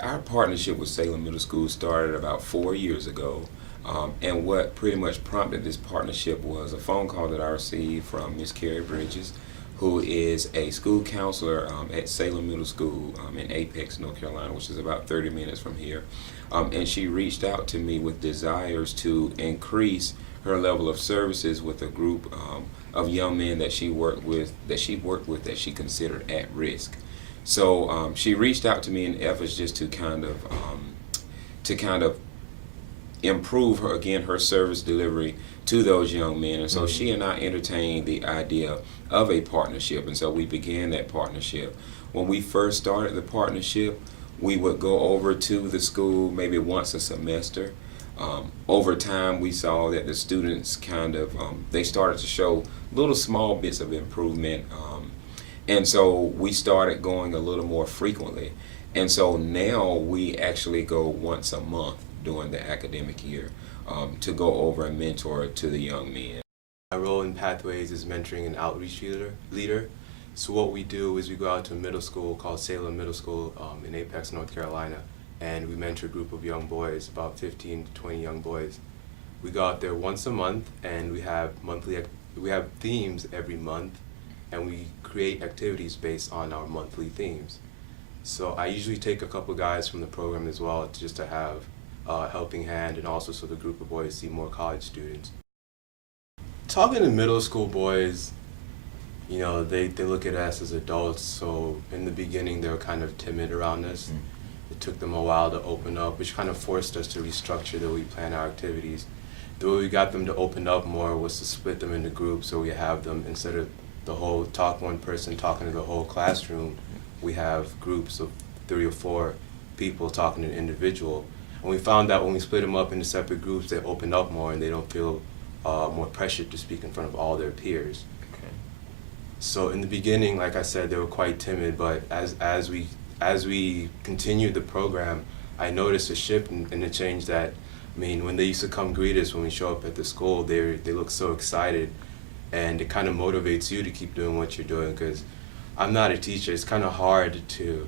Our partnership with Salem Middle School started about 4 years ago. And what pretty much prompted this partnership was a phone call that I received from Miss Carrie Bridges, who is a school counselor at Salem Middle School in Apex, North Carolina, which is about 30 minutes from here. And she reached out to me with desires to increase her level of services with a group of young men that she worked with, that she considered at risk. So she reached out to me in efforts just to kind of improve her service delivery to those young men. And so she and I entertained the idea of a partnership, and so we began that partnership. When we first started the partnership, we would go over to the school maybe once a semester. Over time, we saw that the students they started to show little small bits of improvement, and so we started going a little more frequently. And so now we actually go once a month during the academic year to go over and mentor to the young men. My role in Pathways is mentoring and outreach leader. So what we do is we go out to a middle school called Salem Middle School in Apex, North Carolina, and we mentor a group of young boys, about 15 to 20 young boys. We go out there once a month, and we have themes every month, and we create activities based on our monthly themes. So I usually take a couple guys from the program as well, just to have a helping hand, and also so the group of boys see more college students. Talking to middle school boys, you know, they look at us as adults, so in the beginning they were kind of timid around us. It took them a while to open up, which kind of forced us to restructure the way we plan our activities. The way we got them to open up more was to split them into groups, so we have them, instead of the whole one person talking to the whole classroom, we have groups of 3 or 4 people talking to an individual. And we found that when we split them up into separate groups, they open up more and they don't feel more pressured to speak in front of all their peers. Okay. So in the beginning, like I said, they were quite timid, but as we continued the program, I noticed a shift and a change that, I mean, when they used to come greet us when we show up at the school, they look so excited, and it kind of motivates you to keep doing what you're doing, because I'm not a teacher. It's kind of hard to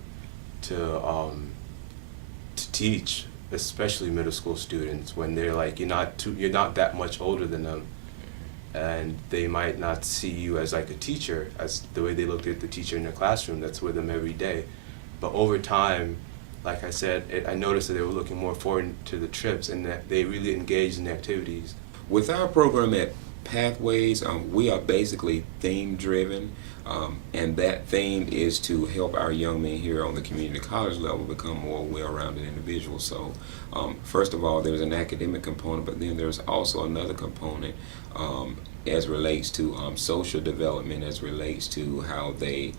teach, especially middle school students, when they're like, you're not that much older than them, and they might not see you as like a teacher, as the way they looked at the teacher in the classroom that's with them every day. But over time, like I said, I noticed that they were looking more forward to the trips, and that they really engaged in the activities. With our program at Pathways, we are basically theme driven, and that theme is to help our young men here on the community college level become more well-rounded individuals. So first of all, there's an academic component, but then there's also another component as relates to social development, as relates to how they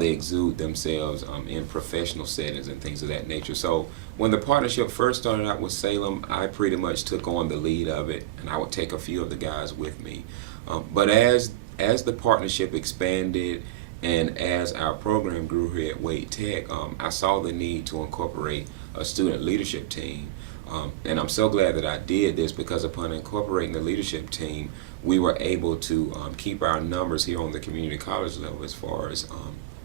exude themselves in professional settings and things of that nature. So when the partnership first started out with Salem, I pretty much took on the lead of it, and I would take a few of the guys with me. But as the partnership expanded and as our program grew here at Wade Tech, I saw the need to incorporate a student leadership team. And I'm so glad that I did this, because upon incorporating the leadership team, we were able to keep our numbers here on the community college level as far as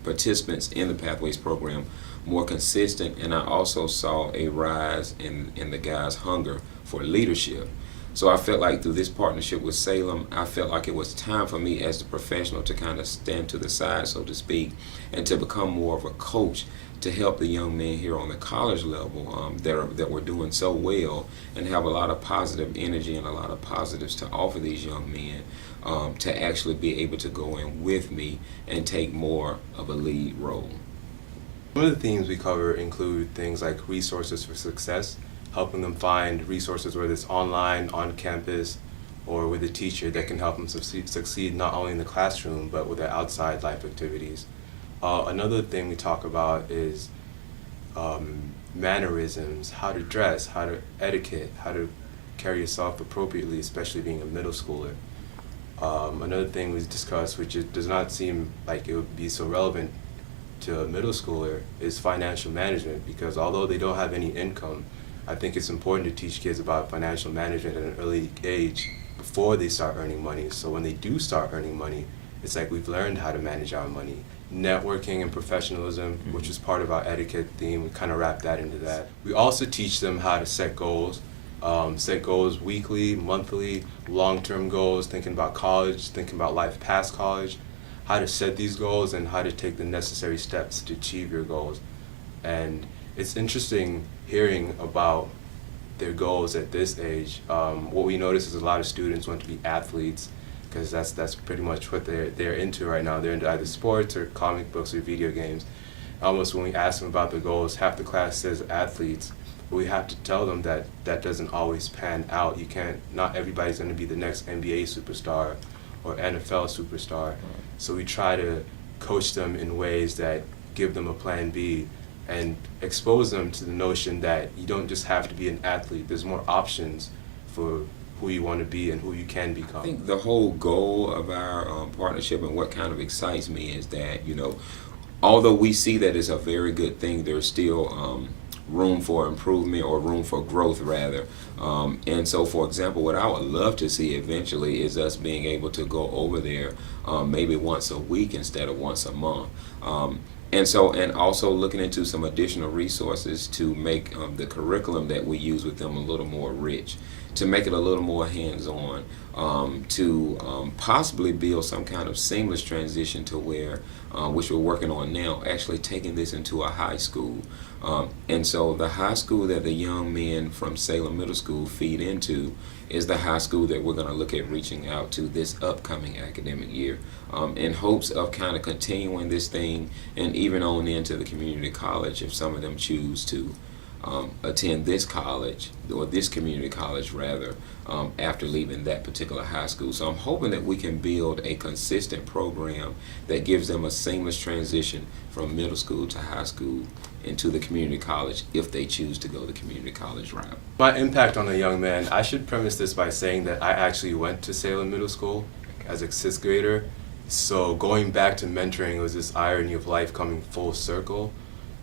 participants in the Pathways program more consistent, and I also saw a rise in the guys' hunger for leadership. So I felt like through this partnership with Salem, I felt like it was time for me as the professional to kind of stand to the side, so to speak, and to become more of a coach to help the young men here on the college level that were doing so well and have a lot of positive energy and a lot of positives to offer these young men, to actually be able to go in with me and take more of a lead role. Some of the themes we cover include things like resources for success, helping them find resources, whether it's online, on campus, or with a teacher that can help them succeed not only in the classroom, but with their outside life activities. Another thing we talk about is mannerisms, how to dress, how to etiquette, how to carry yourself appropriately, especially being a middle schooler. Another thing we discussed, which does not seem like it would be so relevant to a middle schooler, is financial management, because although they don't have any income, I think it's important to teach kids about financial management at an early age before they start earning money. So when they do start earning money, it's like we've learned how to manage our money, networking and professionalism, which is part of our etiquette theme. We kind of wrap that into that. We also teach them how to set goals weekly, monthly, long-term goals, thinking about college, thinking about life past college, how to set these goals and how to take the necessary steps to achieve your goals. And it's interesting hearing about their goals at this age. What we notice is a lot of students want to be athletes, because that's pretty much what they're into right now. They're into either sports or comic books or video games. Almost when we ask them about their goals, half the class says athletes. But we have to tell them that that doesn't always pan out. Not everybody's going to be the next NBA superstar or NFL superstar. So we try to coach them in ways that give them a plan B and expose them to the notion that you don't just have to be an athlete. There's more options for who you want to be and who you can become. I think the whole goal of our partnership and what kind of excites me is that, although we see that it's a very good thing, there's still room for improvement, or room for growth rather. And so, for example, what I would love to see eventually is us being able to go over there maybe once a week instead of once a month. And also looking into some additional resources to make the curriculum that we use with them a little more rich, to make it a little more hands-on, to possibly build some kind of seamless transition to where, which we're working on now, actually taking this into a high school. And so the high school that the young men from Salem Middle School feed into is the high school that we're going to look at reaching out to this upcoming academic year, in hopes of kind of continuing this thing and even on into the community college if some of them choose to attend this college, or this community college rather, after leaving that particular high school. So I'm hoping that we can build a consistent program that gives them a seamless transition from middle school to high school into the community college if they choose to go the community college route. My impact on a young man, I should premise this by saying that I actually went to Salem Middle School as a 6th grader. So going back to mentoring was this irony of life coming full circle.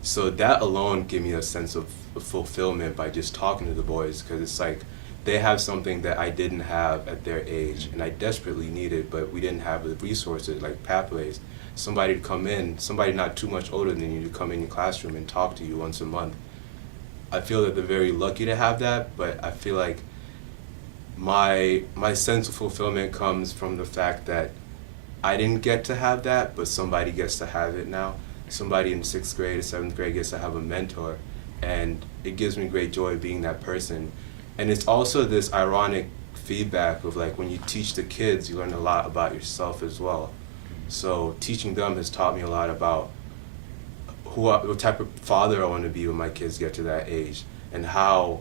So that alone gave me a sense of fulfillment by just talking to the boys, because it's like they have something that I didn't have at their age and I desperately needed, but we didn't have the resources like pathways. Somebody to come in, somebody not too much older than you, to come in your classroom and talk to you once a month. I feel that they're very lucky to have that, but I feel like my sense of fulfillment comes from the fact that I didn't get to have that, but somebody gets to have it now. Somebody in 6th grade or 7th grade gets to have a mentor, and it gives me great joy being that person. And it's also this ironic feedback of like when you teach the kids, you learn a lot about yourself as well. So teaching them has taught me a lot about what type of father I want to be when my kids get to that age, and how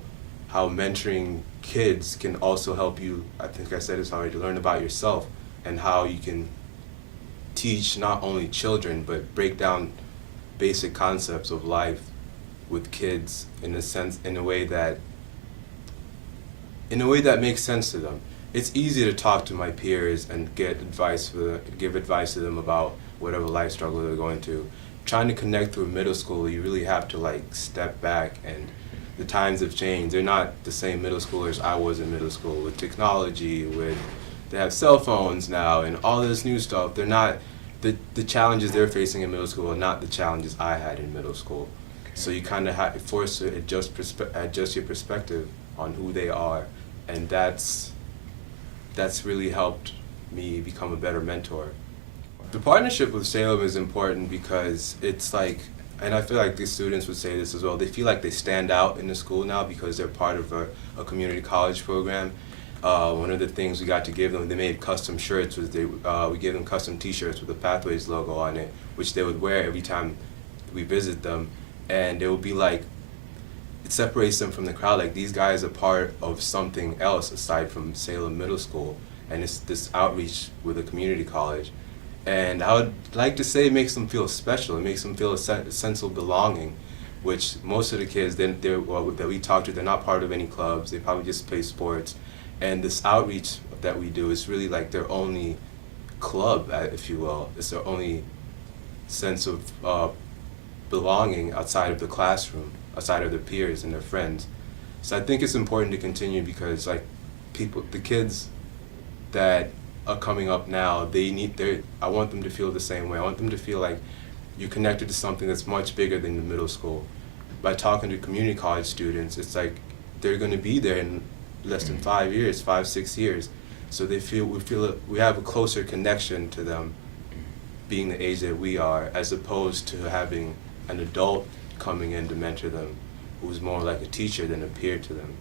mentoring kids can also help you, I think I said this already, to learn about yourself, and how you can teach not only children but break down basic concepts of life with kids in a way that makes sense to them. It's easy to talk to my peers and give advice to them about whatever life struggle they're going through. Trying to connect through middle school, you really have to like step back, and the times have changed. They're not the same middle schoolers I was in middle school. With technology, they have cell phones now and all this new stuff. They're not, the challenges they're facing in middle school are not the challenges I had in middle school. So you kind of forced to adjust your perspective on who they are, and that's really helped me become a better mentor. The partnership with Salem is important because it's like, and I feel like the students would say this as well, they feel like they stand out in the school now because they're part of a community college program. One of the things we got to give them, they made custom shirts, we gave them custom t-shirts with the Pathways logo on it, which they would wear every time we visit them, and it would be like, it separates them from the crowd, like these guys are part of something else aside from Salem Middle School, and it's this outreach with a community college. And I would like to say it makes them feel special. It makes them feel a sense of belonging, which most of the kids that we talk to, they're not part of any clubs. They probably just play sports. And this outreach that we do is really like their only club, if you will. It's their only sense of belonging outside of the classroom, outside of their peers and their friends. So I think it's important to continue because like the kids that are coming up now, I want them to feel the same way. I want them to feel like you're connected to something that's much bigger than the middle school. By talking to community college students, it's like they're going to be there in less than 5 years, 5, 6 years. So we have a closer connection to them being the age that we are, as opposed to having an adult coming in to mentor them who's more like a teacher than a peer to them.